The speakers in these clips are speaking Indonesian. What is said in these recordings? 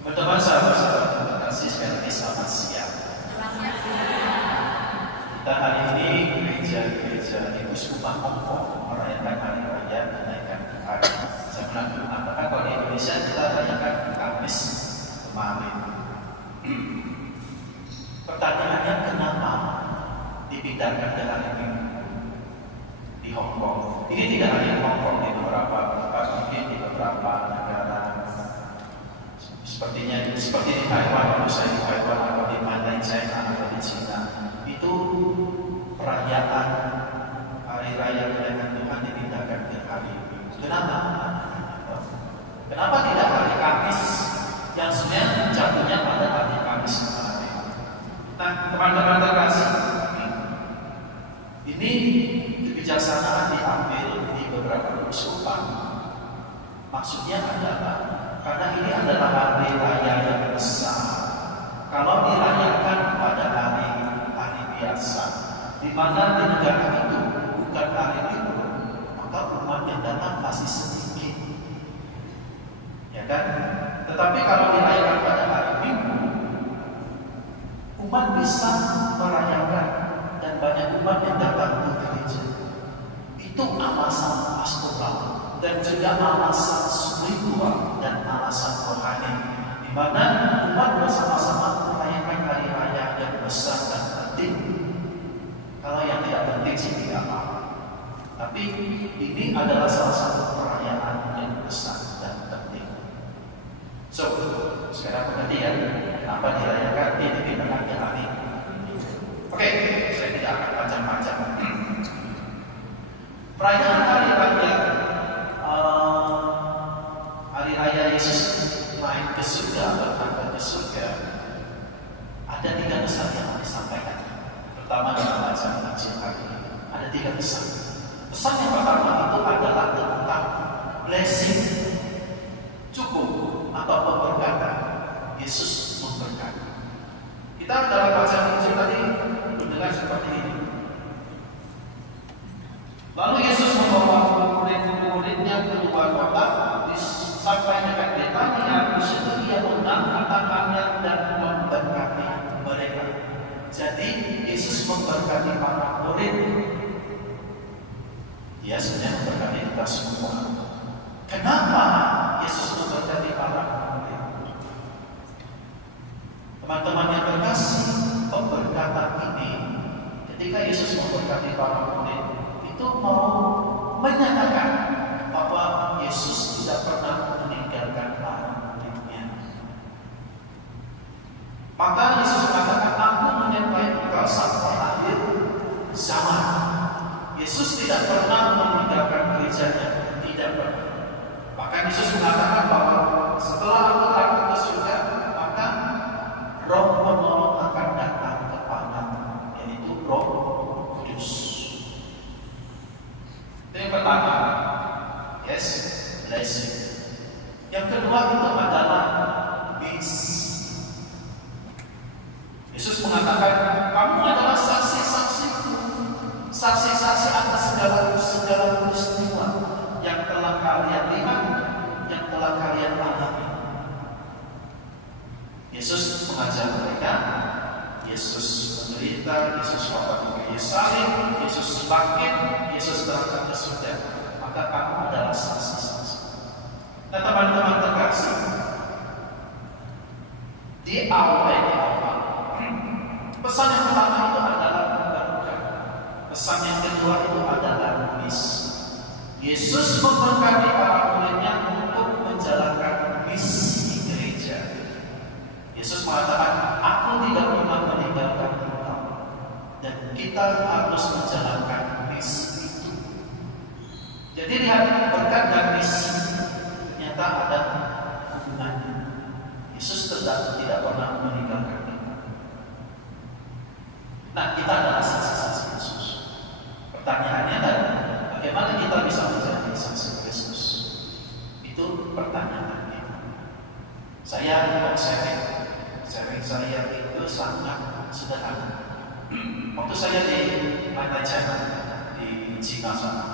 Teman-teman, sahabat-sahabat terkasih, sekali lagi selamat siang. Kita hari ini gereja di Kusuma Hongkong merayakan hari raya kenaikan hari. Saya pernah mengatakan kalau di Indonesia kita rayakan Kamis kemarin. Pertanyaannya, kenapa dipindahkan ke hari Minggu di Hongkong? Ini tidak hanya Hongkong, di beberapa tempat, mungkin di beberapa negara. Seperti di Taiwan, kalau saya di Taiwan atau di Mainland China atau di China, itu perayaan hari raya kenaikan Tuhan dipindahkan ke hari Minggu. Kenapa? Kenapa tidak hari Kamis yang sebenarnya jatuhnya pada hari Kamis kemarin? Nah, teman-teman terkasih, ini kebijaksanaan diambil di beberapa uskupan. Maksudnya adalah karena ini adalah hari raya yang besar. Kalau dirayakan pada hari biasa, di mana di negara itu bukan hari libur, maka umat yang datang pasti sedikit, ya kan? Tetapi kalau dirayakan pada hari Minggu, umat bisa merayakan dan banyak umat yang datang ke gereja. Itu alasan pastoral dan juga alasan spiritual dan alasan rohani, di mana umat bersama-sama merayakan hari raya yang besar dan penting. Kalau yang tidak penting sih tidak apa, tapi ini adalah salah satu perayaan yang besar dan penting. So, sekarang pengertian kenapa dirayakan di dipindahkan ke hari. Oke, saya tidak akan panjang-panjang. Perayaan hari raya Yesus naik ke surga, berangkat ke surga, ada 3 pesan yang disampaikan. Pertama dalam bacaan Injil hari ini ada 3 pesan. Pesan yang pertama itu adalah tentang blessing, cukup atau pemberkatan. Yesus memberkati. Kita dalam bacaan Injil tadi mendengar seperti ini. Lalu Yesus membawa murid-muridnya keluar kota. Sampai dekat Betania, di situ Ia mengangkat tangannya dan memberkati mereka. Jadi Yesus memberkati para murid. Dia sebenarnya memberkati kita semua. Kenapa Yesus memberkati para murid? Teman-teman yang terkasih, pemberkatan ini, ketika Yesus memberkati para murid, itu mau menyatakan bahwa Yesus tidak pernah meninggalkan para muridnya. Maka Yesus mengatakan, aku menyertai engkau sampai akhir zaman. Yesus tidak pernah meninggalkan gerejanya, tidak pernah. Bahkan Yesus mengatakan bahwa setelah aku berangkat ke surga, maka Roh penolong akan datang kepadamu, yaitu Roh Kudus. Itu yang pertama. Yes, blessing. Yang kedua itu adalah peace. Yesus mengatakan, kamu adalah saksi-saksiku, saksi-saksi atas segala peristiwa yang telah kalian lihat, yang telah kalian alami. Yesus mengajar mereka, Yesus menderita, Yesus wafat di kayu salib, Yesus bangkit, Yesus berangkat ke surga. Maka kamu adalah saksi-saksi. Nah, teman-teman terkasih, di awal pesan yang pertama itu adalah memberkati. Pesan yang kedua itu adalah misi. Yesus memberkati para muridnya untuk menjalankan misi gereja. Yesus mengatakan, aku tidak pernah meninggalkan engkau, dan kita harus menjalankan misi. Jadi lihat, berkat dan misi ternyata ada hubungannya. Yesus tidak pernah meninggalkan kita. Nah, kita adalah saksi-saksi Yesus. Pertanyaannya adalah, bagaimana kita bisa menjadi saksi Yesus? Itu pertanyaannya. Saya mau sharing saya itu sangat sederhana. Waktu saya di Mainland China, di China sana,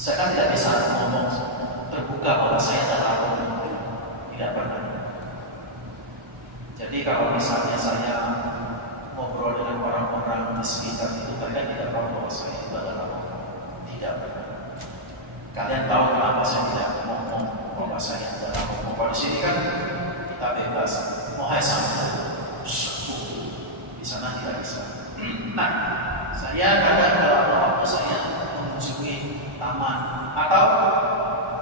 saya kan tidak bisa ngomong terbuka bahwa saya adalah orang, tidak kalau misalnya saya ngobrol dengan orang-orang di sekitar itu, mereka tidak tahu bahwa saya itu adalah orang. Tidak benar. Kalian tahu kenapa saya tidak ngomong bahwa saya adalah orang? Kalau di sini kan kita bebas, mau hai sama, di sana tidak bisa. Nah, saya kadang dalam waktu saya mengunjungi taman atau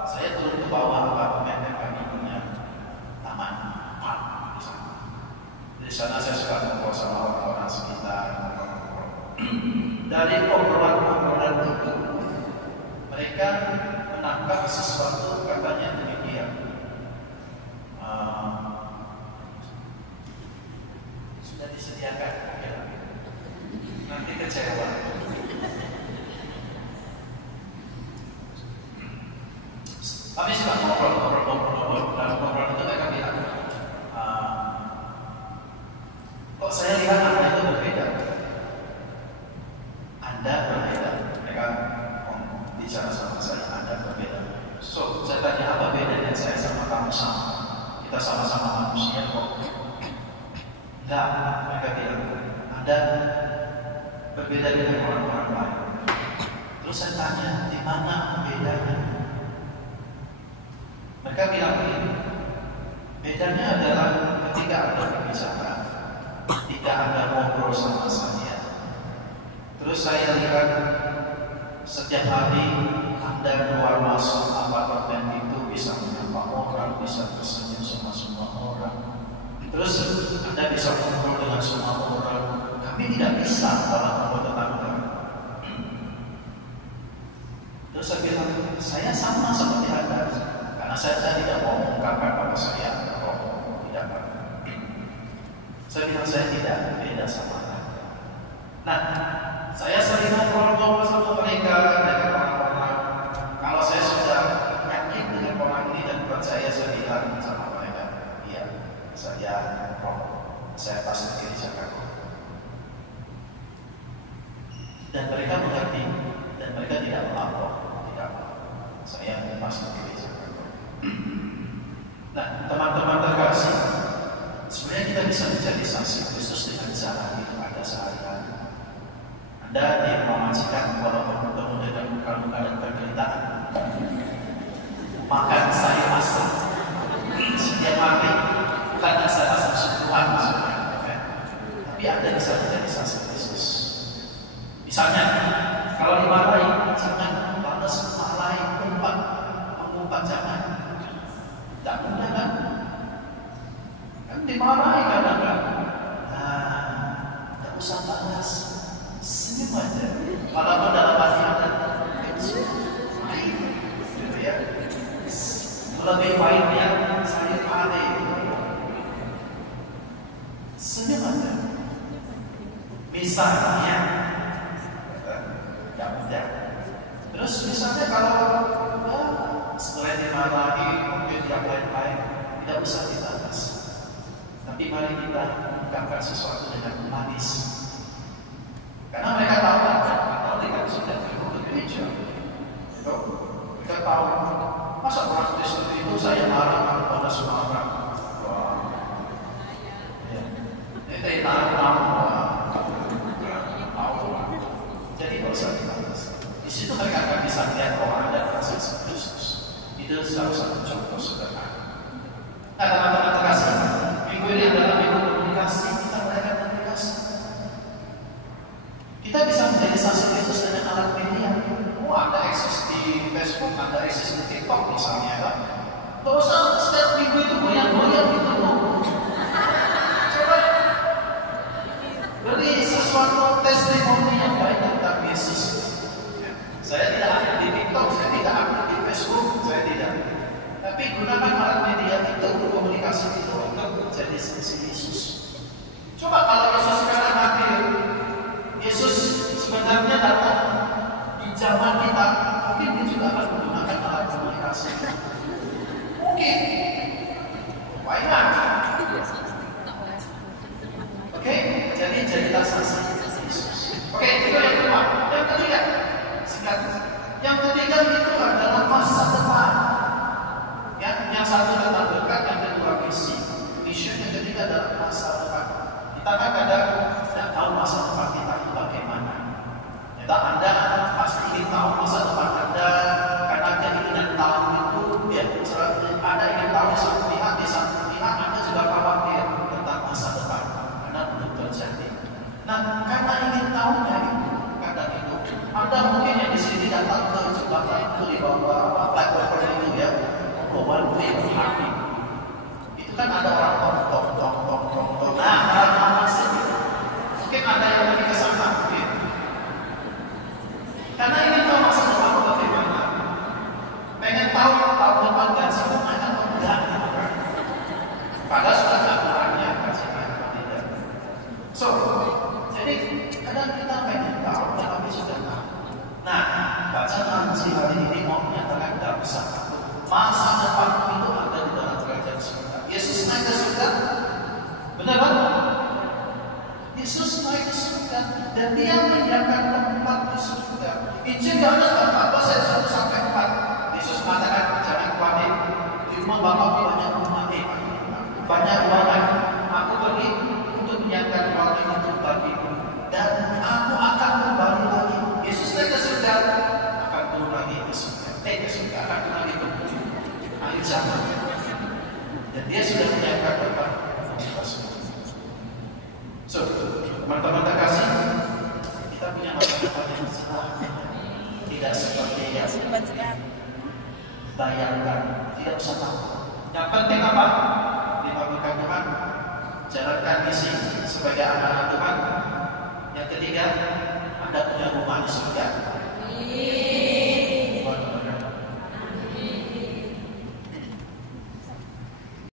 saya turun ke bawah apartemen yang kami punya taman park di sana. Di sana saya suka ngobrol sama orang-orang sekitar. Dari obrolan-obrolan itu, mereka menangkap sesuatu katanya demikian. Sudah disediakan, ya. Nanti kecewa. Kami sudah ngobrol. Dalam ngobrol itu mereka bilang, kok saya lihat Anda itu berbeda. Anda berbeda. Mereka bicara sama saya, Anda berbeda. So, saya tanya apa bedanya saya sama kamu sama? Kita sama-sama manusia kok. Enggak, mereka bilang, Anda berbeda dengan orang-orang lain. Terus saya tanya, di mana bedanya? Mereka bilang begini, bedanya adalah ketika Anda berbicara, ketika Anda ngobrol sama saya. Terus saya lihat setiap hari Anda keluar masuk apartemen itu bisa menyapa orang, bisa tersenyum sama semua orang. Terus Anda bisa ngobrol dengan semua orang. Kami tidak bisa kalau ngobrol tetangga. Terus saya bilang, saya sama seperti Anda. Karena saya tidak mau mengungkapkan bahwa saya rokok, tidak. Saya bilang saya tidak beda sama Anda. Nah, saya sering ngobrol sama mereka dengan orang-orang. Kalau saya sudah yakin dengan orang ini dan percaya, saya bilang sama mereka, iya, saya rokok, saya pasti kiri Jakarta. Dan mereka mengerti dan mereka tidak melapor, tidak. Saya pasti kiri Jakarta. Nah, teman-teman terkasih, sebenarnya kita bisa menjadi saksi Kristus dengan cara hidup Anda sehari-hari. Anda diinformasikan walaupun bertemu dengan luka-luka dan penderitaan. Makan saya masak setiap hari, bukan saya masak sentuhan maksudnya. Tapi Anda bisa menjadi saksi Kristus. Misalnya, kalau dimarahi, jangan balas marahi, mengumpat jangan. Tidak mudah kan? Kan dimarahi kadang-kadang. Tidak usah balas, senyum aja. Walaupun dalam hati Anda baik, gitu ya. Lebih baiknya saya pahami. Senyum aja. Misalnya, tidak mudah. Terus misalnya kalau setelah dimarahi, mungkin yang lain-lain tidak usah dibalas. Tapi mari kita ungkapkan sesuatu dengan manis. Karena mereka tahu kalau mereka sudah ke gereja. Mereka tahu masa orang Kristen itu saya marah pada semua orang. Itu jadi tidak usah dibalas. Di situ mereka akan bisa melihat bahwa Anda berasal dari Kristus. Itu salah satu contoh sederhana. Nah, teman-teman terkasih, minggu ini adalah minggu komunikasi. Kita merayakan komunikasi. Kita bisa menjadi saksi Kristus dengan alat media. Anda eksis di Facebook, Anda eksis di TikTok misalnya, kan? Tidak usah setiap minggu itu goyang-goyang gitu. Coba beri sesuatu testimoni yang baik tentang Yesus. Saya tidak aktif di TikTok, saya tidak aktif di Facebook, saya tidak. Tapi gunakan alat media itu untuk komunikasi itu untuk menjadi saksi Yesus. Coba kalau Yesus sekarang hadir, Yesus sebenarnya datang di zaman kita, mungkin dia juga akan menggunakan alat komunikasi. Mungkin, why not? Oke, jadi jadilah saksi Yesus. Oke, itu yang kedua. Yang ketiga. Yang ketiga itu adalah masa depan. Yang satu tentang dekat, yang kedua visi. Mission yang ketiga adalah masa depan. Kita kadang tidak tahu masa depan kita itu bagaimana. Kita Anda pasti ingin tahu masa depan Anda, karena keinginan tahu itu ya, Anda ingin tahu di satu pihak Anda juga khawatir tentang masa depan karena belum terjadi. Nah, karena ingin tahunya itu, kadang itu Anda mungkin yang di sini datang ke jembatan itu di bawah flyover itu ya, one way parking. Itu kan ada orang tong. Nah, orang sini mungkin ada yang pergi ke sana mungkin. Karena ini tahu masa depan bagaimana. Pengen tahu tahun depan gaji naik atau enggak gitu kan. Padahal sudah aturannya gaji naik atau tidak. So, jadi kadang kita pengen tahu tapi sudah tahu. Nah, bacaan hari ini mau menyatakan tidak usah takut. Masa depan itu ada di dalam kerajaan surga. Yesus naik ke surga, benar kan? Yesus naik ke surga dan Dia menyiapkan tempat di surga. Injil Yohanes 14 ayat 1 sampai 4. Yesus mengatakan, jangan khawatir, di rumah Bapa banyak rumah, banyak ruangan. Aku pergi untuk menyiapkan ruangan itu bagimu, dan aku akan kembali lagi. Yesus naik ke surga, akan turun lagi ke surga. Naik ke surga, akan turun lagi ke bumi. Akhir zaman. Dan Dia sudah menyiapkan tempat di surga. So, teman-teman terkasih, kita punya masa depan yang cerah, tidak seperti yang bayangkan, tidak usah takut. Yang penting apa? Dimaklumkan Tuhan, jalankan misi sebagai anak-anak Tuhan. Yang ketiga, Anda punya rumah di surga.